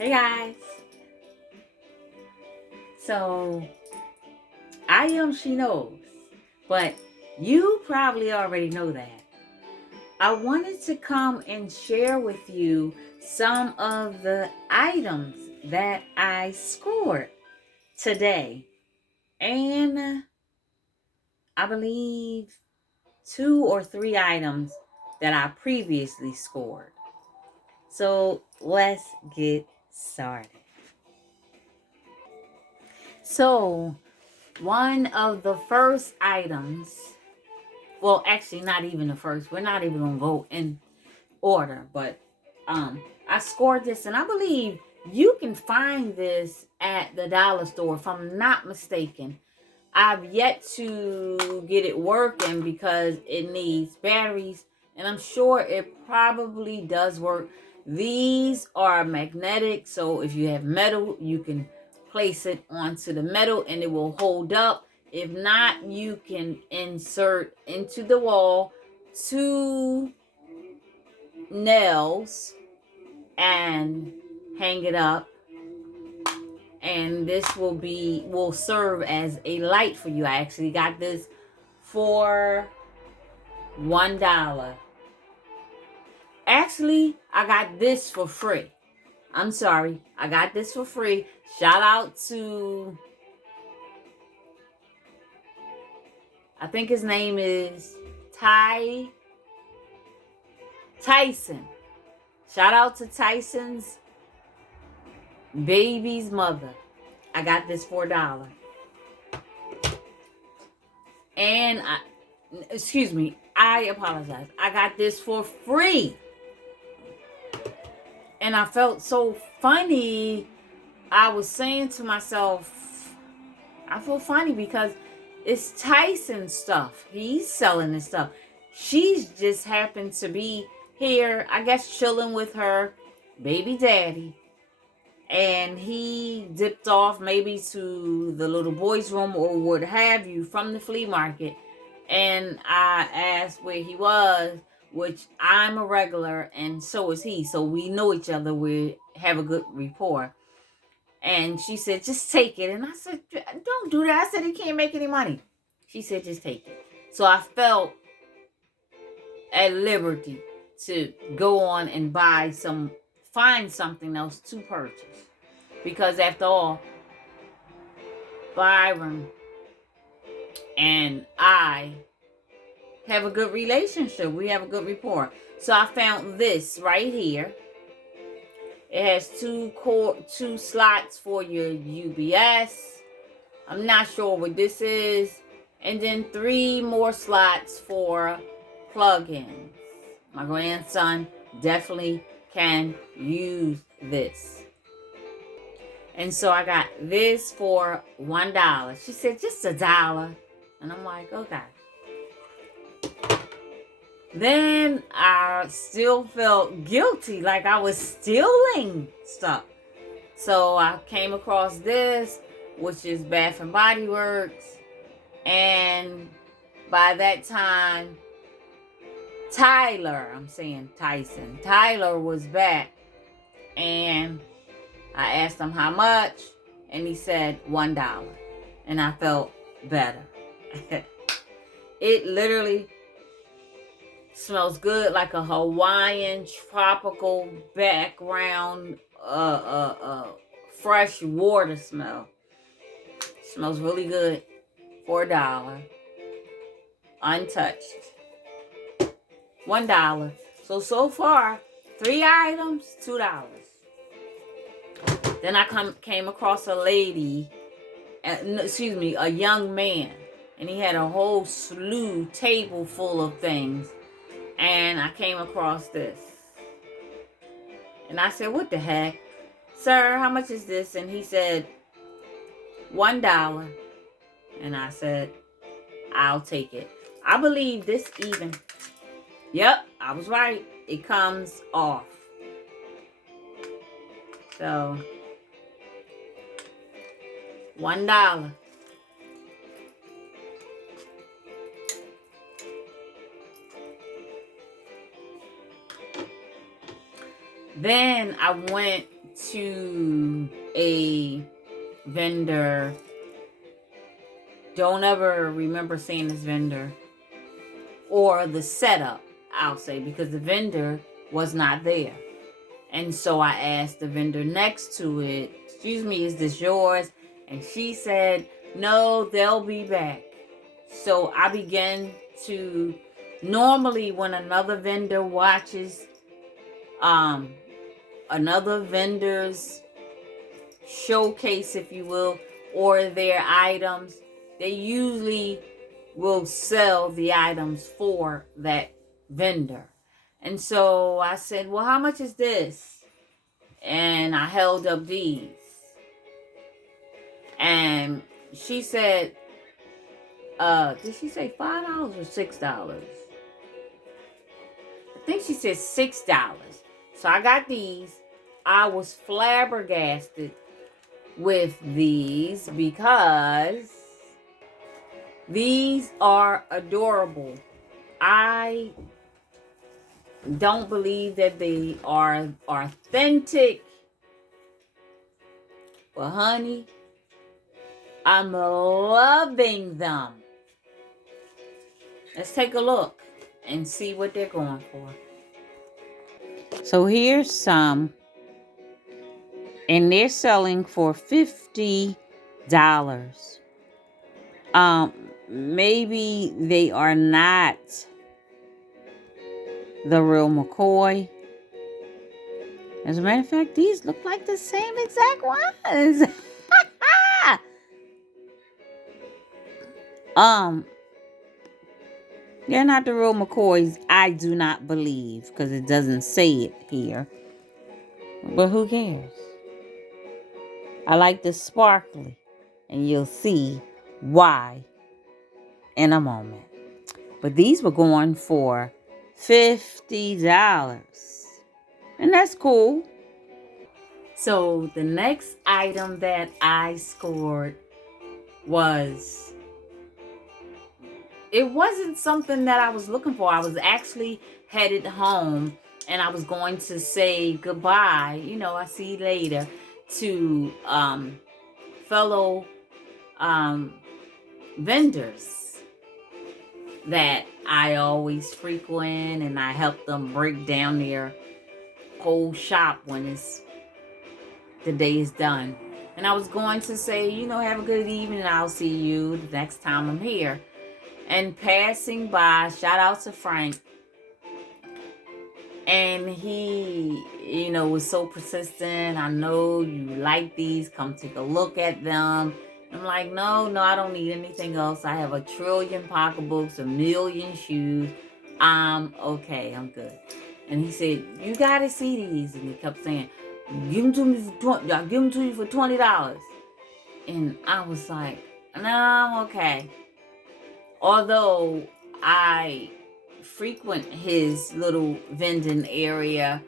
Hey guys. So I am She Knows, but you probably already know that. I wanted to come and share with you some of the items that I scored today. And I believe 2 or 3 items that I previously scored. So let's get started. So one of the first items, well, actually not even the first, we're not even going to go in order, but I scored this, and I believe you can find this at the dollar store if I'm not mistaken. I've yet to get it working because it needs batteries, and I'm sure it probably does work. These are magnetic, so if you have metal, you can place it onto the metal and it will hold up. If not, you can insert into the wall 2 nails and hang it up, and this will serve as a light for you. I actually got this for $1. Actually, I got this for free. I'm sorry, I got this for free. Shout out to, I think his name is Tyson. Shout out to Tyson's baby's mother. I got this for $1. And I apologize. I got this for free. And I felt so funny. I was saying to myself, I feel funny because it's Tyson stuff. He's selling this stuff. She's just happened to be here, I guess, chilling with her baby daddy. And he dipped off maybe to the little boy's room or what have you from the flea market. And I asked where he was, which I'm a regular and so is he. So we know each other. We have a good rapport. And she said, just take it. And I said, don't do that. I said, he can't make any money. She said, just take it. So I felt at liberty to go on and find something else to purchase. Because after all, Byron and I have a good relationship. We have a good rapport. So I found this right here. It has 2 slots for your UBS. I'm not sure what this is. And then 3 more slots for plug-ins. My grandson definitely can use this. And so I got this for $1. She said, just $1. And I'm like, okay. Then I still felt guilty, like I was stealing stuff. So I came across this, which is Bath and Body Works. And by that time, Tyler was back. And I asked him how much, and he said $1. And I felt better. It literally smells good, like a Hawaiian tropical background, fresh water smell. Smells really good for $1, untouched. $1. So far, 3 items, $2. Then I came across a young man, and he had a whole table full of things. And I came across this. And I said, what the heck? Sir, how much is this? And he said, $1. And I said, I'll take it. I believe this even. Yep, I was right. It comes off. So, $1. Then I went to a vendor. Don't ever remember seeing this vendor or the setup, I'll say, because the vendor was not there. And so I asked the vendor next to it, "Excuse me, is this yours?" And she said, "No, they'll be back." So I began to, normally when another vendor watches um another vendor's showcase, if you will, or their items, they usually will sell the items for that vendor. And so I said, "Well, how much is this?" And I held up these. And she said, did she say $5 or $6? I think she said $6. So I got these. I was flabbergasted with these because these are adorable. I don't believe that they are authentic. But honey, I'm loving them. Let's take a look and see what they're going for. So here's some, and they're selling for $50. Maybe they are not the real McCoy. As a matter of fact, these look like the same exact ones. um, they're not the real McCoys. I do not believe, because it doesn't say it here. But who cares? I like the sparkly, and you'll see why in a moment. But these were going for $50. And that's cool. So the next item that I scored was, it wasn't something that I was looking for. I was actually headed home and I was going to say goodbye, I see you later, to fellow vendors that I always frequent, and I help them break down their whole shop when the day is done. And I was going to say, have a good evening. I'll see you the next time I'm here. And passing by, shout out to Frank. And he, was so persistent. "I know you like these. Come take a look at them." I'm like, no, I don't need anything else. I have 1 trillion pocketbooks, 1 million shoes. I'm okay. I'm good. And he said, "You got to see these." And he kept saying, "Give them to me for 20. I'll give them to you for $20. And I was like, "No, I'm okay." Although I frequent his little vending area,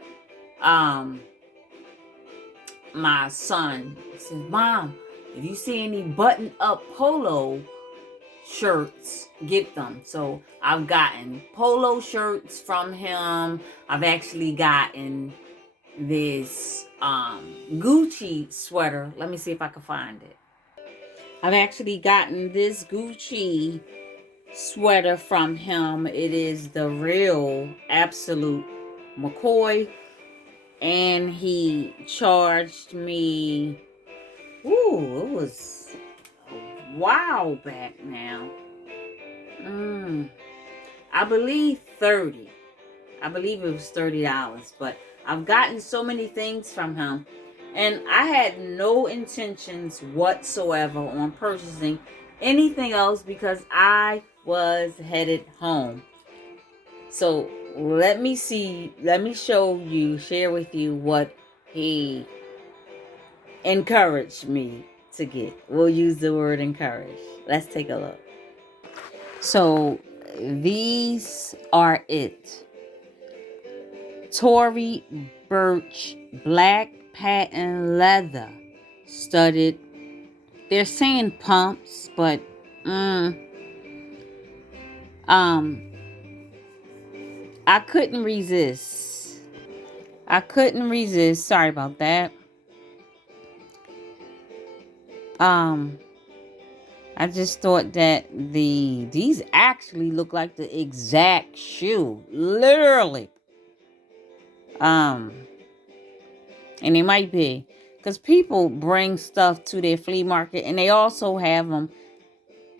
my son said, "Mom, if you see any button-up polo shirts, get them." So I've gotten polo shirts from him. I've actually gotten this Gucci sweater. Let me see if I can find it. I've actually gotten this Gucci sweater from him. It is the real absolute McCoy. And he charged me, it was a while back now. I believe 30. I believe it was $30. But I've gotten so many things from him. And I had no intentions whatsoever on purchasing anything else because I was headed home. So let me share with you what he encouraged me to get. We'll use the word encourage. Let's take a look. So these are it. Tory Burch black patent leather studded. They're saying pumps, but I couldn't resist. Sorry about that. Um, I just thought that these actually look like the exact shoe, literally. Um, and they might be because people bring stuff to their flea market, and they also have them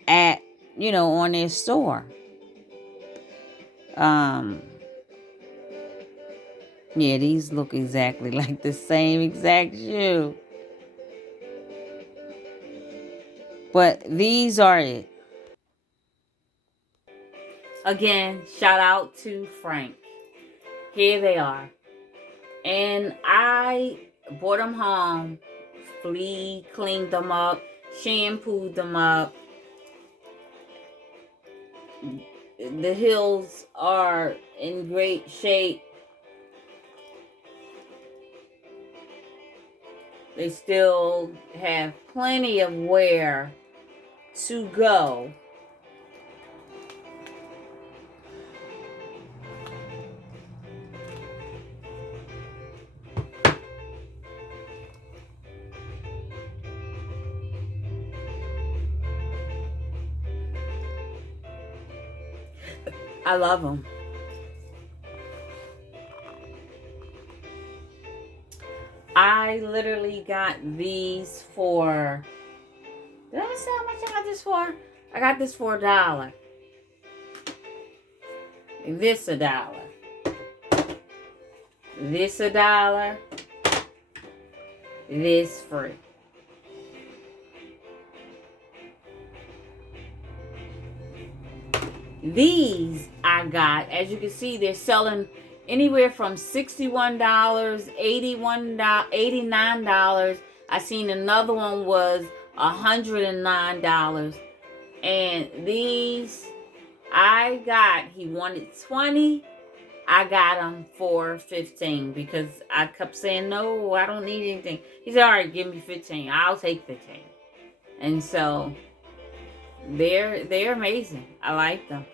at on their store. Um, yeah, these look exactly like the same exact shoe, but these are it. Again, shout out to Frank. Here they are. And I brought them home. Flea cleaned them up, shampooed them up. The heels are in great shape. They still have plenty of wear to go. I love them. I literally got these for... Did I say how much I got this for? I got this for $1. This $1. This $1. This free. These I got, as you can see, they're selling anywhere from $61, $81, $89. I seen another one was $109. And these I got, he wanted 20. I got them for 15 because I kept saying, no, I don't need anything. He said, all right, give me 15. I'll take 15. And so they're amazing. I like them.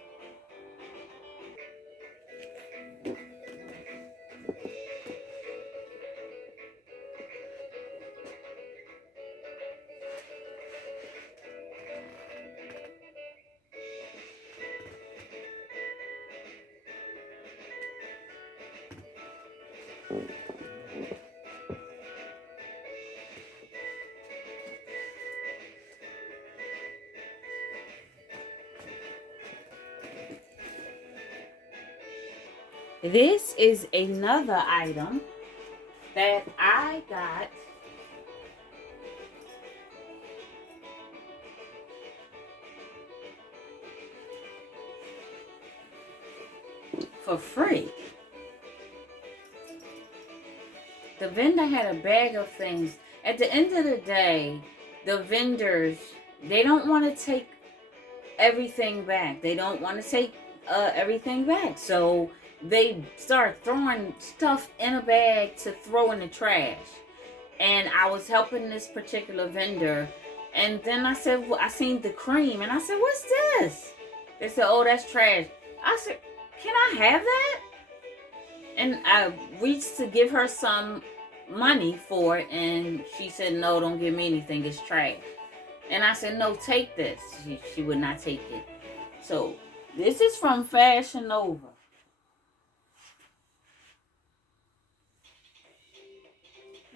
This is another item that I got for free. The vendor had a bag of things. At the end of the day, the vendors, they don't want to take everything back. They don't want to take everything back. So they start throwing stuff in a bag to throw in the trash. And I was helping this particular vendor. And then I said, well, I seen the cream. And I said, what's this? They said, oh, that's trash. I said, can I have that? And I reached to give her some money for it. And she said, no, don't give me anything. It's trash. And I said, no, take this. She would not take it. So this is from Fashion Nova.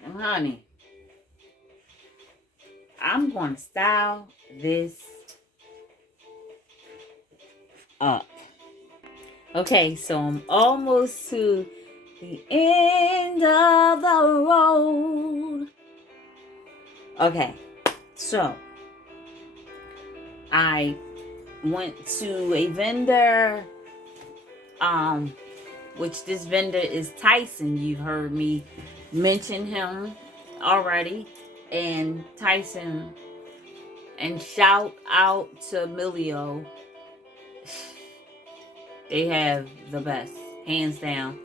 And honey, I'm going to style this up. Okay, so I'm almost to the end of the road. Okay, so I went to a vendor, which this vendor is Tyson. You've heard me mention him already. And Tyson, and shout out to Emilio. They have the best, hands down,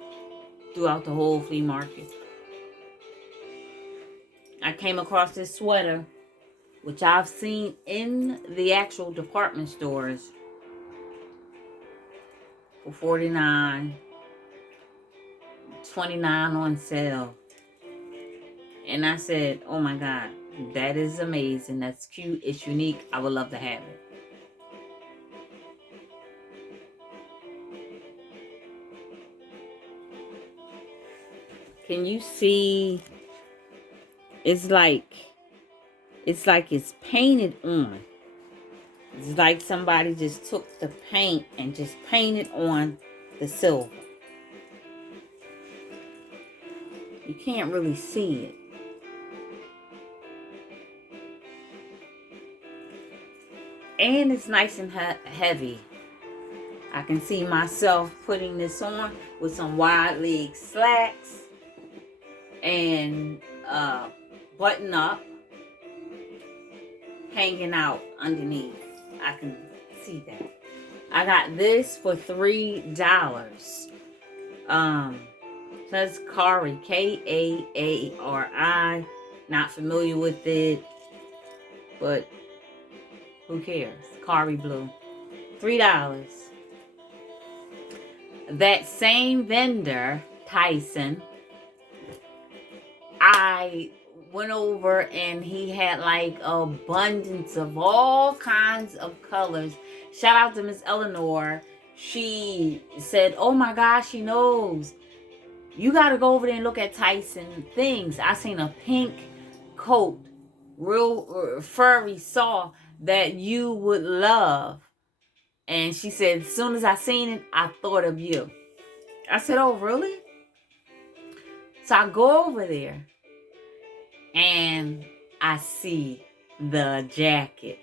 throughout the whole flea market. I came across this sweater, which I've seen in the actual department stores for $49, $29 on sale. And I said, oh my God, That is amazing. That's cute. It's unique. I would love to have it. Can you see? It's like it's painted on. It's like somebody just took the paint and just painted on the silver. You can't really see it. And it's nice and heavy. I can see myself putting this on with some wide leg slacks and button up hanging out underneath. I can see that. I got this for $3. Says Kari, Kaari. Not familiar with it, but who cares? Kari blue. $3. That same vendor, Tyson, I went over and he had like abundance of all kinds of colors. Shout out to Miss Eleanor. She said, oh my gosh, she knows. You got to go over there and look at Tyson things. I seen a pink coat, real furry, soft, that you would love. And she said, as soon as I seen it, I thought of you. I said, oh, really? So I go over there and I see the jacket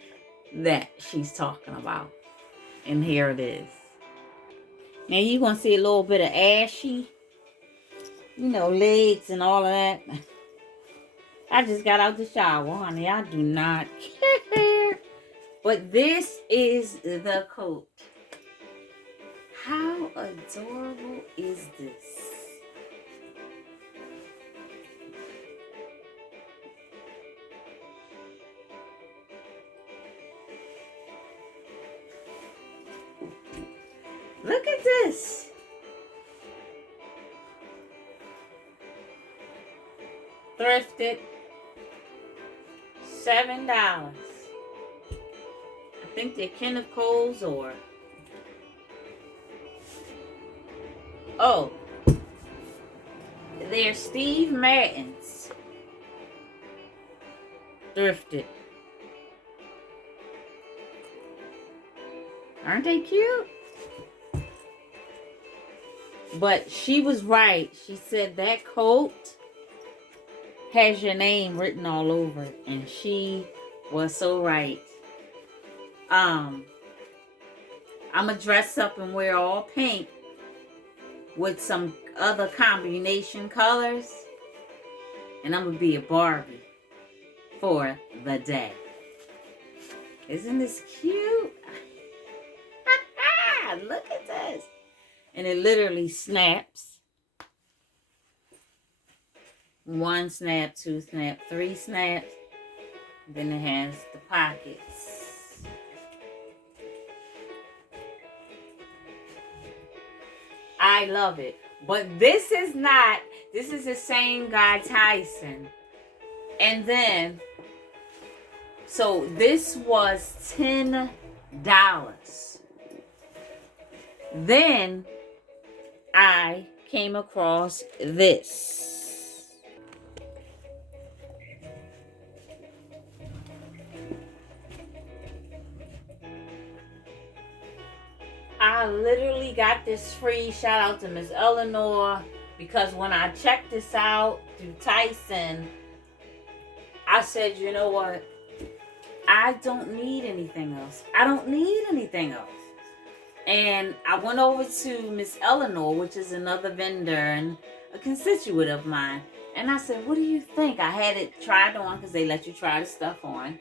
that she's talking about. And here it is. Now you're going to see a little bit of ashy, legs and all of that. I just got out the shower, honey. I do not care. But this is the coat. How adorable is this? Look at this. Thrifted. $7. I think they're Kenneth Coles or... Oh. They're Steve Madden's. Thrifted. Aren't they cute? But she was right. She said that coat has your name written all over it. And she was so right. I'm going to dress up and wear all pink with some other combination colors. And I'm going to be a Barbie for the day. Isn't this cute? Look at this. And it literally snaps. 1 snap, 2 snap, 3 snaps. Then it has the pockets. I love it. But this is the same guy, Tyson. And then, so this was $10. Then I came across this. I literally got this free. Shout out to Miss Eleanor. Because when I checked this out through Tyson, I said, you know what? I don't need anything else. I don't need anything else. And I went over to Miss Eleanor, which is another vendor and a constituent of mine. And I said, what do you think? I had it tried on because they let you try the stuff on.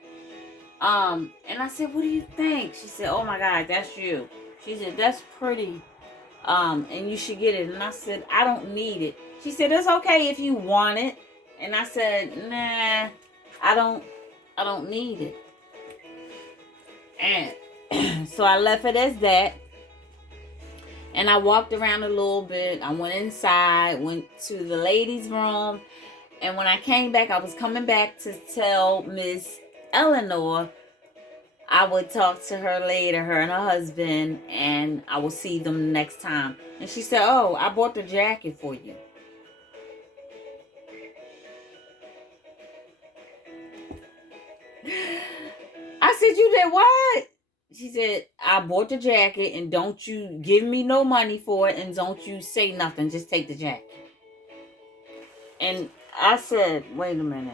And I said, what do you think? She said, oh my God, that's you. She said, that's pretty. And you should get it. And I said, I don't need it. She said, it's okay if you want it. And I said, nah, I don't need it. And so I left it as that. And I walked around a little bit. I went inside, went to the ladies' room. And when I came back, I was coming back to tell Miss Eleanor I would talk to her later, her and her husband, and I will see them next time. And she said, oh, I bought the jacket for you. I said, you did what? She said, I bought the jacket, and don't you give me no money for it, and don't you say nothing. Just take the jacket. And I said, wait a minute.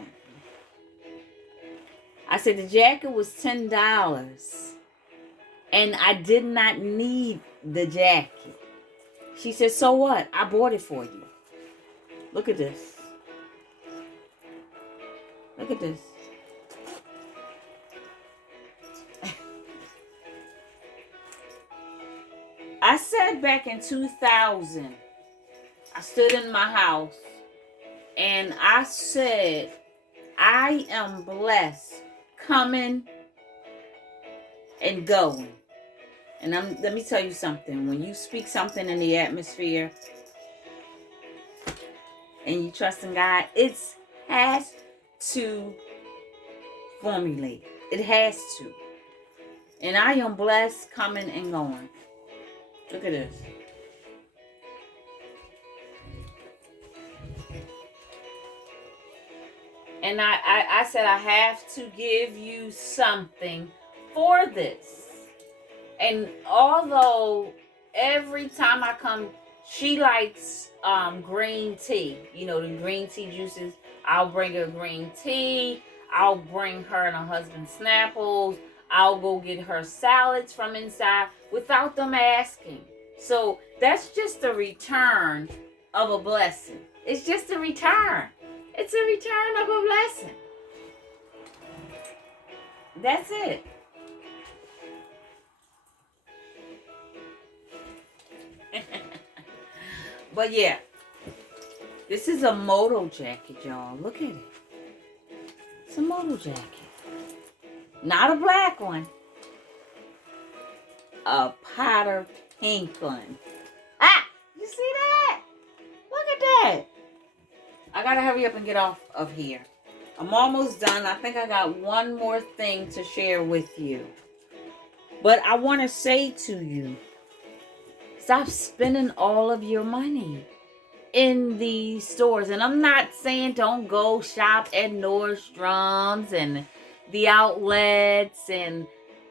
I said, the jacket was $10, and I did not need the jacket. She said, so what? I bought it for you. Look at this. Look at this. I said back in 2000, I stood in my house and I said, I am blessed coming and going. And let me tell you something. When you speak something in the atmosphere and you trust in God, it has to formulate. It has to. And I am blessed coming and going. Look at this. And I said, I have to give you something for this. And although every time I come, she likes green tea. You know, the green tea juices. I'll bring her green tea. I'll bring her and her husband Snapples. I'll go get her salads from inside without them asking. So that's just a return of a blessing. It's just a return. It's a return of a blessing. That's it. But yeah, this is a moto jacket, y'all. Look at it. It's a moto jacket. Not a black one. A powder pink one. Ah! You see that? Look at that. I gotta hurry up and get off of here. I'm almost done. I think I got one more thing to share with you. But I want to say to you, stop spending all of your money in these stores. And I'm not saying don't go shop at Nordstrom's and the outlets and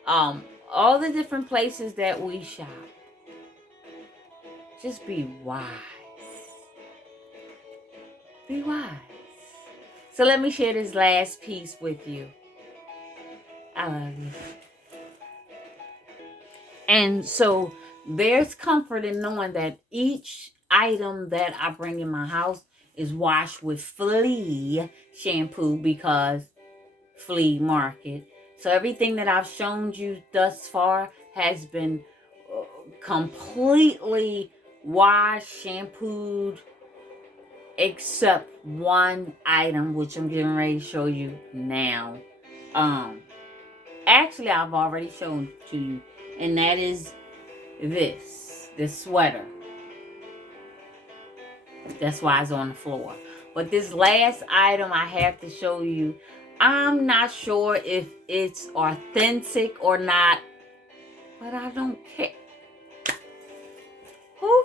all the different places that we shop. Just be wise. Be wise. So let me share this last piece with you. I love you. And so there's comfort in knowing that each item that I bring in my house is washed with Flea shampoo because Flea Market. So everything that I've shown you thus far has been completely washed, shampooed, except one item, which I'm getting ready to show you now. Actually, I've already shown to you, and that is this sweater. That's why it's on the floor. But this last item I have to show you, I'm not sure if it's authentic or not, but I don't care. Who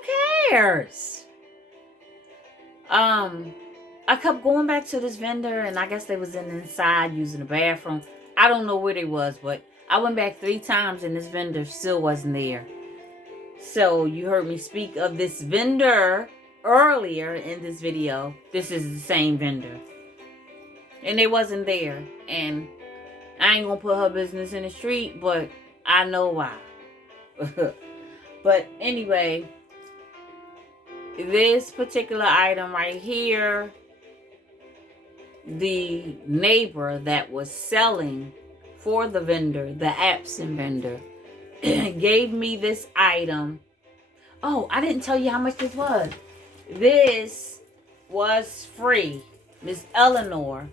cares? I kept going back to this vendor, and I guess they was inside using the bathroom. I don't know where they was, but I went back 3 times, and this vendor still wasn't there. So you heard me speak of this vendor earlier in this video. This is the same vendor. And they wasn't there. And I ain't gonna put her business in the street, but I know why. But anyway, this particular item right here, the neighbor that was selling for the vendor, the absent vendor, gave me this item. Oh, I didn't tell you how much this was. This was free. Miss Eleanor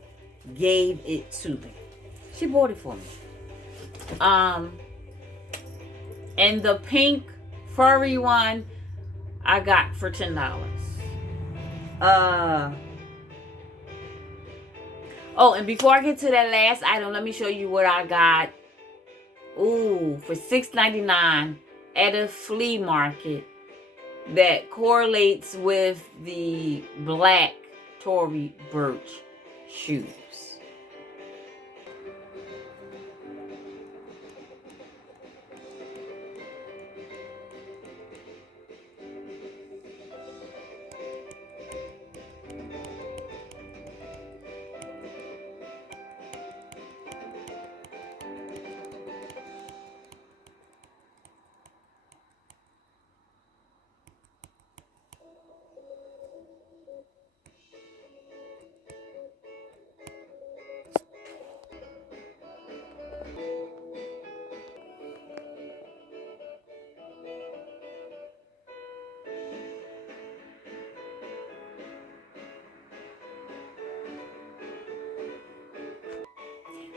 gave it to me. She bought it for me. And the pink furry one I got for $10. Oh, and before I get to that last item, let me show you what I got. Ooh, for $6.99 at a flea market that correlates with the black Tory Burch shoes.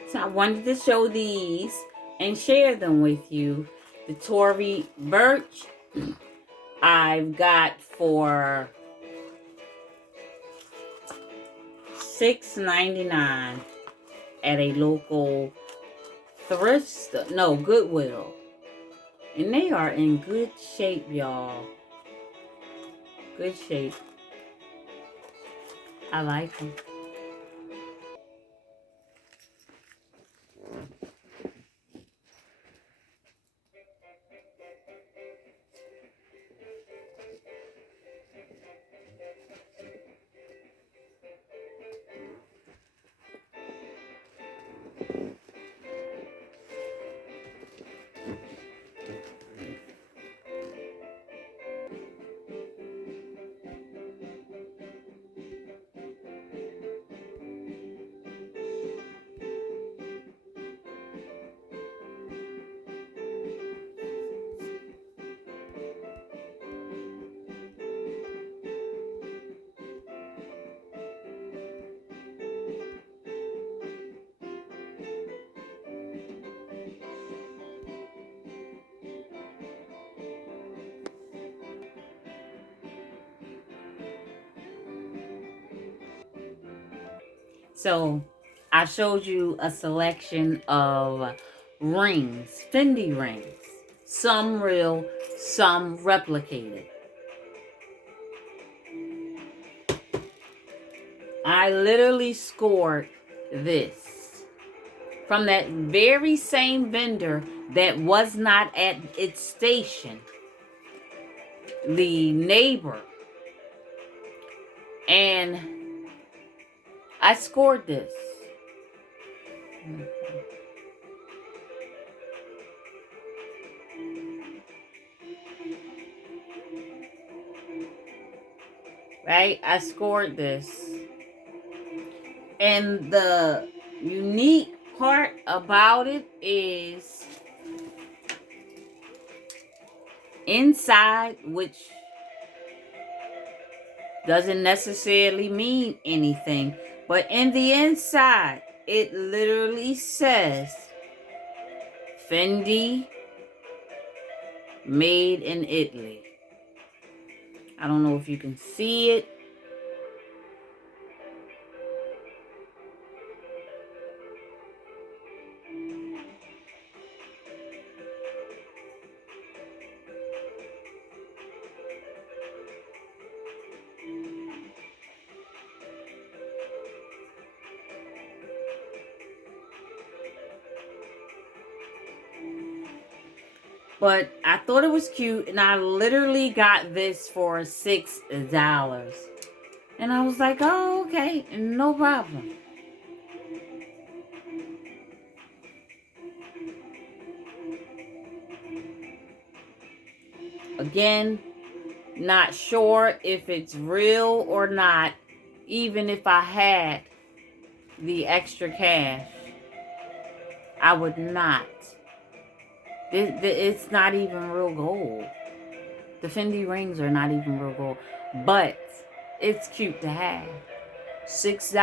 So I wanted to show these and share them with you. The Tory Burch I've got for $6.99 at a local thrift store. No, Goodwill. And they are in good shape, y'all. Good shape. I like them. So I showed you a selection of rings, Fendi rings. Some real, some replicated. I literally scored this from that very same vendor that was not at its station. The neighbor. And I scored this. Right? I scored this. And the unique part about it is inside, which doesn't necessarily mean anything, but in the inside, it literally says Fendi made in Italy. I don't know if you can see it. But I thought it was cute, and I literally got this for $6. And I was like, oh, okay, no problem. Again, not sure if it's real or not, even if I had the extra cash. I would not. It's not even real gold. The Fendi rings are not even real gold. But it's cute to have. $6.